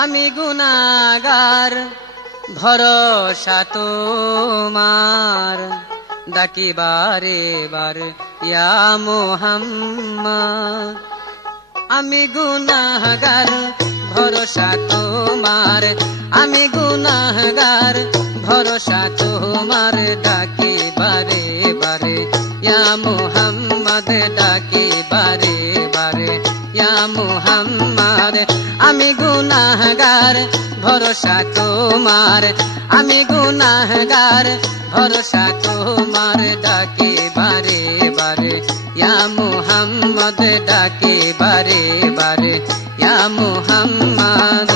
আমি গুনাহগার ভরসা তোমার, ডাকি বারে বার ইয়া মুহাম্মদ। আমি গুনাহগার ভরসা তোমার, আমি গুনাহগার ভরসা তোমার, ডাকি বারে বারে ইয়া মুহাম্মদ, ডাকি বারে বারে ইয়া মুহাম্মদ। আমি গুনাহগার ভরসা তোমার, আমি গুনাহগার ভরসা তোমার, ডাকি বারে বারে ইয়া মুহাম্মদ, ডাকি বারে বারে ইয়া মুহাম্মদ।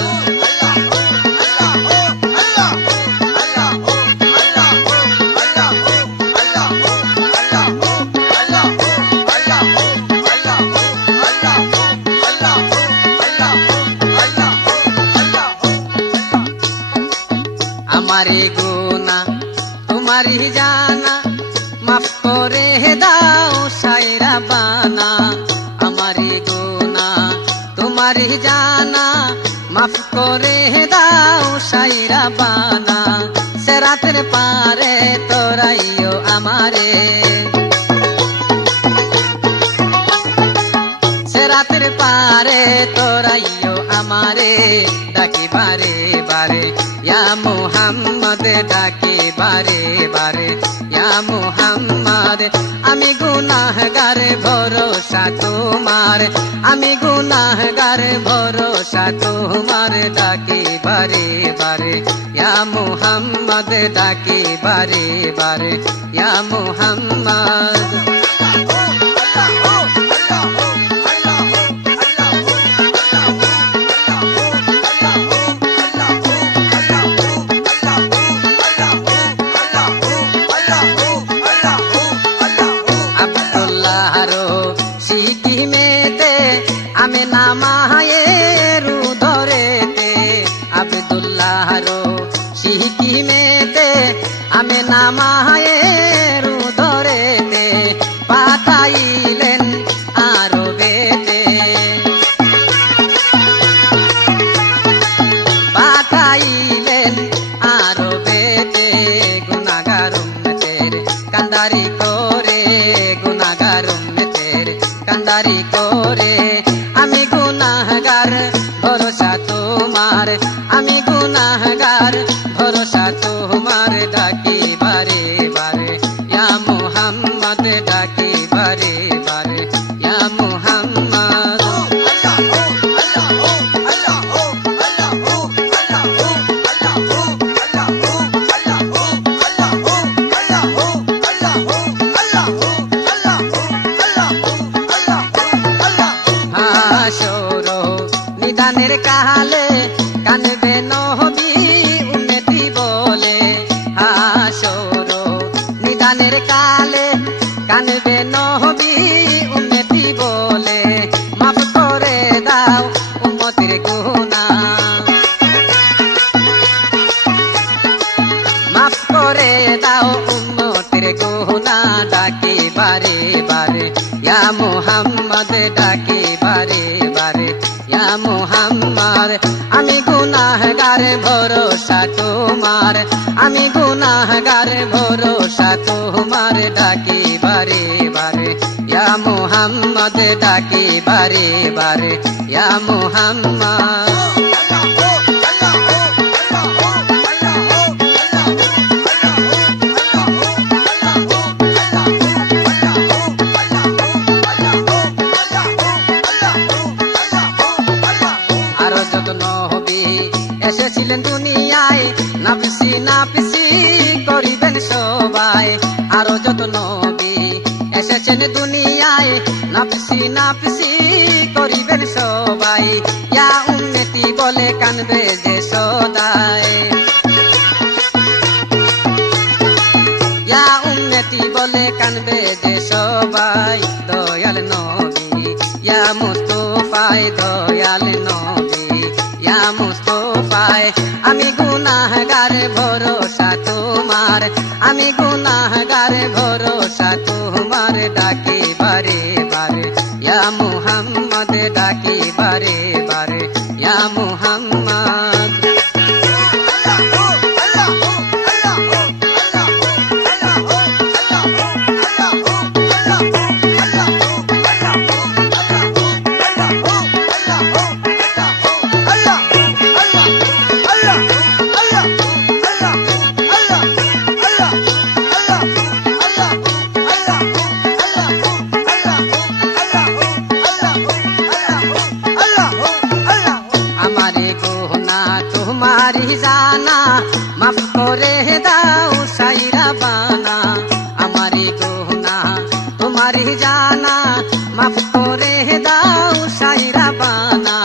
আমারি গুনাহ তোমারি জানা, মাফ করে দাও সায়রা বানা। আমারি গুনাহ তোমারি জানা, মাফ করে দাও সায়রা বানা। সেরাতের পারে তোরাইও আমারে, সেরাতের পারে তোরাইও আমারে, ডাকি বারে বারে ইয়া মুহাম্মদ, ডাকি বারে বারে ইয়া মুহাম্মদ। আমি গুনাহগার ভরসা তোমার, আমি গুনাহগার ভরসা তোমার, ডাকি বারে বারে ইয়া মুহাম্মদ, ডাকি বারে বারে ইয়া মুহাম্মদ। সিকিমেতে আমি নামায়ের ধরেতে, আব্দুল্লাহর সিকিমেতে আমি নামায়ের ধরেতে, পাঠাইলেন আরবেতে, পাঠাইলেন আরবেতে। গুনাহগার উম্মতের কান্দারি করে, গুনাহগার উম্মতের কান্দারি করে। আমি গুনাহগার ভরসা তোমার, আমি গুনাহগার ভরসা তোমার, ডাকি বারে বারে ইয়া মুহাম্মদ, ডাকি বারে বারে ইয়া মুহাম্মদ। নিদানের কালে কানবে নবী উম্মতি বলে, হাসর নিদানের কালে কানবে নবী উম্মতি বলে, মাফ করে দাও উম্মতের গুনাহ, মাফ করে দাও উম্মতের গুনাহ, ডাকি বারে বারে ইয়া মুহাম্মদ, ডাকি বারে বারে ইয়া মুহাম্মদ। আমি গুনাহগার ভরসা তোমার, আমি গুনাহগার ভরসা তোমার, ডাকি বারে বারে ইয়া মুহাম্মদ, ডাকি বারে বারে ইয়া মুহাম্মদ। এসেছিলেন দুনিয়ায় নাফসি নাফসি করিবেন সবাই, আরো যত নবী এসেছেন দুনিয়ায় নাফসি নাফসি করিবেন সবাই। ইয়া উম্মতি বলে কানবে যে সদাই, ইয়া উম্মতি বলে কানবে যে সবাই। দয়াল নবী ইয়া মুস্তাফায়, দয়াল নবী ইয়া মুস্তাফায়। আমি গুনাহগার ভরসা তোমার, আমি গুনাহগার ভরসা তোমার, ডাকি বারে বারে ইয়া মুহাম্মদ, ডাকি বারে বারে ইয়া মুহাম্মদ। করে দাও সাইরা বানা, আমারি গুনা তোমারি জানা, মাফ করে দাও সাইরা বানা,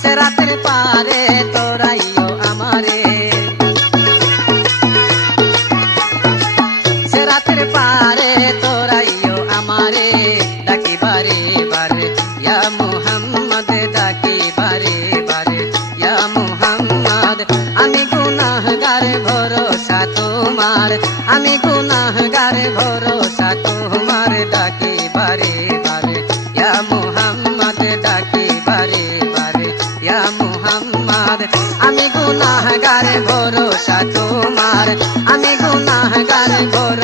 সেরাতের পারে তোরাইও আমারে, সেরাতের পারে তোরাইও আমারে, ডাকি বারে বারে ইয়া মুহাম্মদ, ডাকি বারে বারে ইয়া মুহাম্মদ। আমি গুনাহগার ভরসা তোমার, আমি গুনাহগার ভরসা তোমার, ডাকি বারে বারে ইয়া মুহাম্মদ, ডাকি বারে বারে ইয়া মুহাম্মদ। আমি গুনাহগার ভরসা তোমার, আমি গুনাহগার ভরসা